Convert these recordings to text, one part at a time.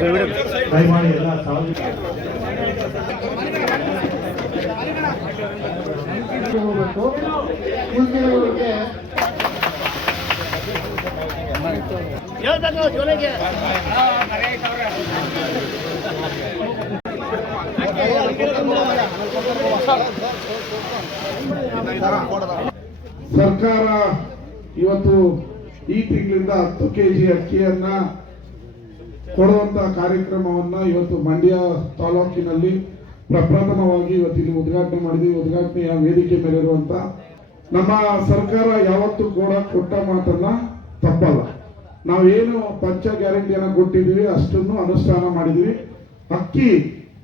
ದಯಮಾಡಿ ಎಲ್ಲ ಸಾರ್ವಜನಿಕ ಸರ್ಕಾರ ಇವತ್ತು ಈ ತಿಂಗಳಿಂದ 10 ಕೆಜಿ ಅಕ್ಕಿಯನ್ನ ಕೊಡುವಂತ ಕಾರ್ಯಕ್ರಮವನ್ನ ಇವತ್ತು ಮಂಡ್ಯ ತಾಲೂಕಿನಲ್ಲಿ ಪ್ರಪ್ರಥಮವಾಗಿ ಇವತ್ತಿಲ್ಲಿ ಉದ್ಘಾಟನೆ ಮಾಡಿದ್ವಿ. ಉದ್ಘಾಟನೆಯ ವೇದಿಕೆ ಮೇಲೆ ಇರುವಂತ ನಮ್ಮ ಸರ್ಕಾರ ಯಾವತ್ತೂ ಕೂಡ ಕೊಟ್ಟ ಮಾತನ್ನ ತಪ್ಪಲ್ಲ. ನಾವೇನು ಪಂಚ ಗ್ಯಾರಂಟಿಯನ್ನ ಕೊಟ್ಟಿದ್ದೀವಿ ಅಷ್ಟನ್ನು ಅನುಷ್ಠಾನ ಮಾಡಿದ್ವಿ. ಅಕ್ಕಿ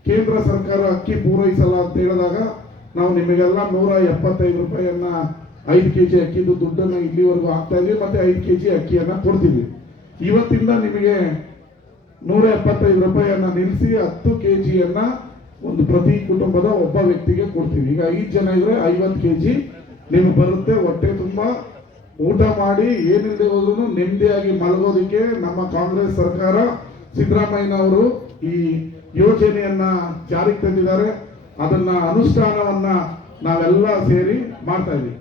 ಕೇಂದ್ರ ಸರ್ಕಾರ ಅಕ್ಕಿ ಪೂರೈಸಲ್ಲ ಅಂತ ಹೇಳಿದಾಗ ನಾವು ನಿಮಗೆಲ್ಲ 175 ರೂಪಾಯಿಯನ್ನ 5 ಕೆಜಿ ಅಕ್ಕಿದು ದುಡ್ಡನ್ನು ಇಲ್ಲಿವರೆಗೂ ಹಾಕ್ತಾ ಇದ್ವಿ. ಮತ್ತೆ 5 ಕೆಜಿ ಅಕ್ಕಿಯನ್ನ ಕೊಡ್ತಿದ್ವಿ. ಇವತ್ತಿಂದ ನಿಮಗೆ 175 ರೂಪಾಯಿಯನ್ನ ನಿಲ್ಲಿಸಿ 10 ಕೆಜಿಯನ್ನ ಒಂದು ಪ್ರತಿ ಕುಟುಂಬದ ಒಬ್ಬ ವ್ಯಕ್ತಿಗೆ ಕೊಡ್ತೀವಿ. ಈಗ 5 ಜನ ಇದ್ರೆ 50 ಕೆಜಿ ನಿಮ್ಗೆ ಬರುತ್ತೆ. ಹೊಟ್ಟೆ ತುಂಬಾ ಊಟ ಮಾಡಿ ಏನಿಲ್ಲದೆ ಹೋದ್ರು ನೆಮ್ಮದಿಯಾಗಿ ಮಲಗೋದಕ್ಕೆ ನಮ್ಮ ಕಾಂಗ್ರೆಸ್ ಸರ್ಕಾರ ಸಿದ್ದರಾಮಯ್ಯನವರು ಈ ಯೋಜನೆಯನ್ನ ಜಾರಿಗೆ ತಂದಿದ್ದಾರೆ. ಅದನ್ನ ಅನುಷ್ಠಾನವನ್ನ ನಾವೆಲ್ಲ ಸೇರಿ ಮಾಡ್ತಾ ಇದೀವಿ.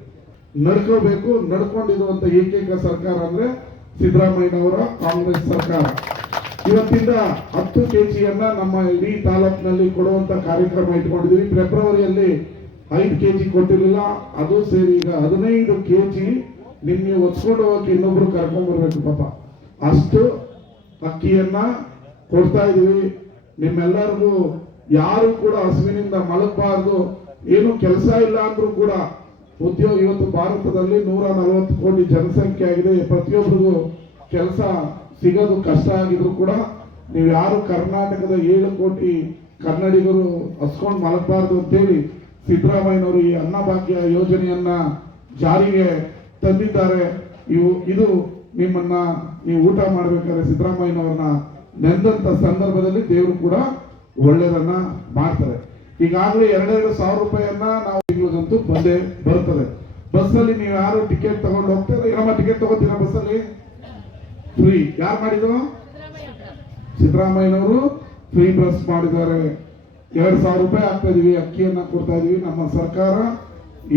ನಡ್ಕೋಬೇಕು. ನಡ್ಕೊಂಡಿರುವಂತ ಏಕೈಕ ಸರ್ಕಾರ ಅಂದ್ರೆ ಸಿದ್ದರಾಮಯ್ಯನವರ ಕಾಂಗ್ರೆಸ್ ಸರ್ಕಾರ. ಇವತ್ತಿಂದ 10 ಕೆಜಿಯನ್ನ ನಮ್ಮ ಇಡೀ ತಾಲೂಕಿನಲ್ಲಿ ಕೊಡುವಂತ ಕಾರ್ಯಕ್ರಮ ಇಟ್ಕೊಂಡಿದ್ದೀವಿ. ಫೆಬ್ರವರಿಯಲ್ಲಿ 5 ಕೆಜಿ ಕೊಟ್ಟಿರಲಿಲ್ಲ, ಅದು ಸೇರಿ ಈಗ 15 ಕೆಜಿ ನಿಮ್ಗೆ ಒತ್ಕೊಂಡು ಹೋಗಕ್ಕೆ ಇನ್ನೊಬ್ರು ಕರ್ಕೊಂಡ್ ಬರ್ಬೇಕು ಪಾಪ. ಅಷ್ಟು ಅಕ್ಕಿಯನ್ನ ಕೊಡ್ತಾ ಇದೀವಿ. ನಿಮ್ಮೆಲ್ಲರಿಗೂ ಯಾರು ಕೂಡ ಹಸುವಿನಿಂದ ಮಲಗಬಾರ್ದು. ಏನು ಕೆಲಸ ಇಲ್ಲ ಅಂದ್ರೂ ಕೂಡ ಉದ್ಯೋಗ, ಇವತ್ತು ಭಾರತದಲ್ಲಿ 140 ಕೋಟಿ ಜನಸಂಖ್ಯೆ ಆಗಿದೆ. ಪ್ರತಿಯೊಬ್ಬರಿಗೂ ಕೆಲಸ ಸಿಗೋದು ಕಷ್ಟ ಆಗಿದ್ರು ಕೂಡ ನೀವು ಯಾರು ಕರ್ನಾಟಕದ 7 ಕೋಟಿ ಕನ್ನಡಿಗರು ಹಸ್ಕೊಂಡು ಮಲಗಬಾರ್ದು ಅಂತೇಳಿ ಸಿದ್ದರಾಮಯ್ಯನವರು ಈ ಅನ್ನಭಾಗ್ಯ ಯೋಜನೆಯನ್ನ ಜಾರಿಗೆ ತಂದಿದ್ದಾರೆ. ಇದು ನಿಮ್ಮನ್ನ ನೀವು ಊಟ ಮಾಡ್ಬೇಕಾದ್ರೆ ಸಿದ್ದರಾಮಯ್ಯನವ್ರನ್ನ ನೆಂದಂತ ಸಂದರ್ಭದಲ್ಲಿ ದೇವರು ಕೂಡ ಒಳ್ಳೆಯದನ್ನ ಮಾಡ್ತಾರೆ. ಈಗಾಗಲೇ 2,000 ರೂಪಾಯಿಯನ್ನ ನಾವು ತಿಂಗಳಿಗಂತೂ ಬಂದೇ ಬರ್ತದೆ. ಬಸ್ಸಲ್ಲಿ ನೀವು ಯಾರು ಟಿಕೆಟ್ ತಗೊಂಡು ಹೋಗ್ತಾರೆ, ನಮ್ಮ ಟಿಕೆಟ್ ತಗೋತೀರಾ ಬಸ್ಸಲ್ಲಿ ಫ್ರೀ? ಯಾರು ಮಾಡಿದ್ರು? ಸಿದ್ದರಾಮಯ್ಯನವರು ಫ್ರೀ ಬಸ್ ಮಾಡಿದ್ದಾರೆ. 2,000 ರೂಪಾಯಿ ಆಗ್ತಾ ಇದೀವಿ, ಅಕ್ಕಿಯನ್ನ ಕೊಡ್ತಾ ಇದೀವಿ. ನಮ್ಮ ಸರ್ಕಾರ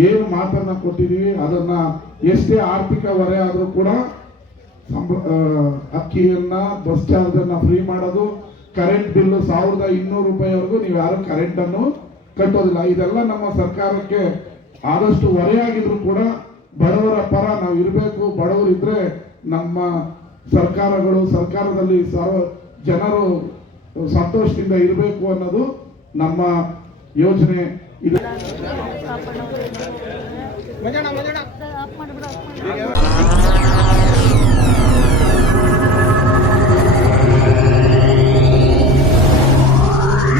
ಏನು ಮಾತನ್ನ ಕೊಟ್ಟಿದೀವಿ ಅದನ್ನ ಎಷ್ಟೇ ಆರ್ಥಿಕ ಹೊರೆ ಆದ್ರೂ ಕೂಡ ಅಕ್ಕಿಯನ್ನ ಬಸ್ ಚಾರ್ಜ್ ಅನ್ನ ಫ್ರೀ ಮಾಡೋದು. ಕರೆಂಟ್ ಬಿಲ್ 1,200 ರೂಪಾಯಿವರೆಗೂ ನೀವು ಯಾರು ಕರೆಂಟ್ ಅನ್ನು ಕಟ್ಟೋದಿಲ್ಲ. ಇದೆಲ್ಲ ನಮ್ಮ ಸರ್ಕಾರಕ್ಕೆ ಆದಷ್ಟು ಹೊರೆಯಾಗಿದ್ರು ಕೂಡ ಬಡವರ ಪರ ನಾವು ಇರಬೇಕು. ಬಡವರು ಇದ್ರೆ ನಮ್ಮ ಸರ್ಕಾರದಲ್ಲಿ ಜನರು ಸಂತೋಷದಿಂದ ಇರಬೇಕು ಅನ್ನೋದು ನಮ್ಮ ಯೋಜನೆ. ಇದು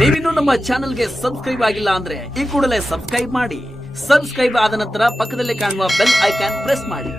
ನೀವಿನ್ನು ನಮ್ಮ ಚಾನೆಲ್ಗೆ ಸಬ್ಸ್ಕ್ರೈಬ್ ಆಗಿಲ್ಲ ಅಂದ್ರೆ ಈ ಕೂಡಲೇ ಸಬ್ಸ್ಕ್ರೈಬ್ ಮಾಡಿ. ಸಬ್ಸ್ಕ್ರೈಬ್ ಆದ ನಂತರ ಪಕ್ಕದಲ್ಲಿ ಕಾಣುವ ಬೆಲ್ ಐಕಾನ್ ಪ್ರೆಸ್ ಮಾಡಿ.